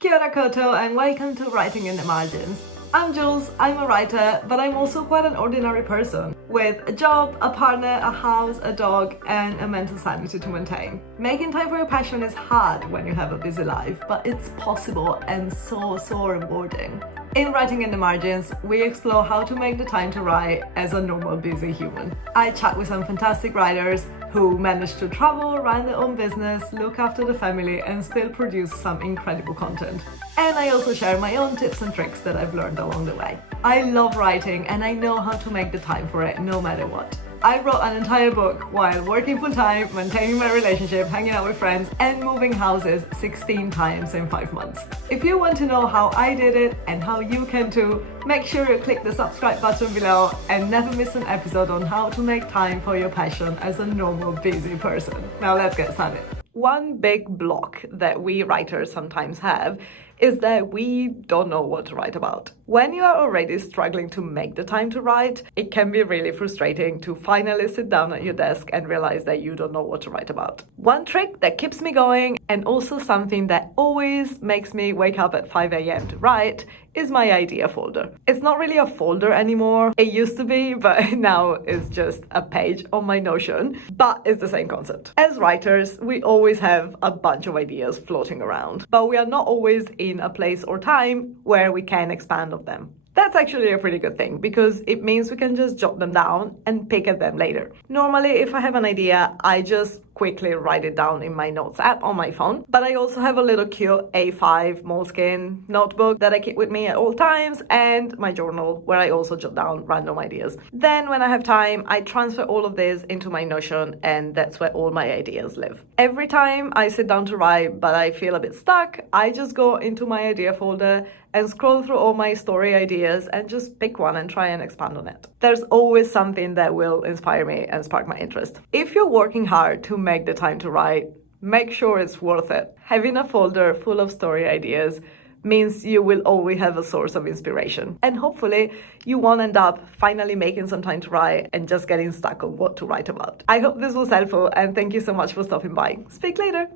Kia ora koto and welcome to Writing in the Margins. I'm Jules, I'm a writer, but I'm also quite an ordinary person with a job, a partner, a house, a dog, and a mental sanity to maintain. Making time for your passion is hard when you have a busy life, but it's possible and so rewarding. In Writing in the Margins, we explore how to make the time to write as a normal busy human. I chat with some fantastic writers who manage to travel, run their own business, look after the family, and still produce some incredible content. And I also share my own tips and tricks that I've learned along the way. I love writing and I know how to make the time for it no matter what. I wrote an entire book while working full-time, maintaining my relationship, hanging out with friends, and moving houses 16 times in 5 months. If you want to know how I did it and how you can too, make sure you click the subscribe button below and never miss an episode on how to make time for your passion as a normal busy person. Now let's get started. One big block that we writers sometimes have is that we don't know what to write about. When you are already struggling to make the time to write, it can be really frustrating to finally sit down at your desk and realize that you don't know what to write about. One trick that keeps me going, and also something that always makes me wake up at 5 a.m. to write, is my idea folder. It's not really a folder anymore. It used to be, but now it's just a page on my Notion, but it's the same concept. As writers, we always have a bunch of ideas floating around, but we are not always in a place or time where we can expand on them. That's actually a pretty good thing because it means we can just jot them down and pick at them later. Normally, if I have an idea, I just quickly write it down in my notes app on my phone, but I also have a little cute A5 Moleskine notebook that I keep with me at all times, and my journal where I also jot down random ideas. Then when I have time, I transfer all of this into my Notion, and that's where all my ideas live. Every time I sit down to write but I feel a bit stuck, I just go into my idea folder and scroll through all my story ideas and just pick one and try and expand on it. There's always something that will inspire me and spark my interest. If you're working hard to make the time to write, make sure it's worth it. Having a folder full of story ideas means you will always have a source of inspiration. And hopefully you won't end up finally making some time to write and just getting stuck on what to write about. I hope this was helpful and thank you so much for stopping by. Speak later.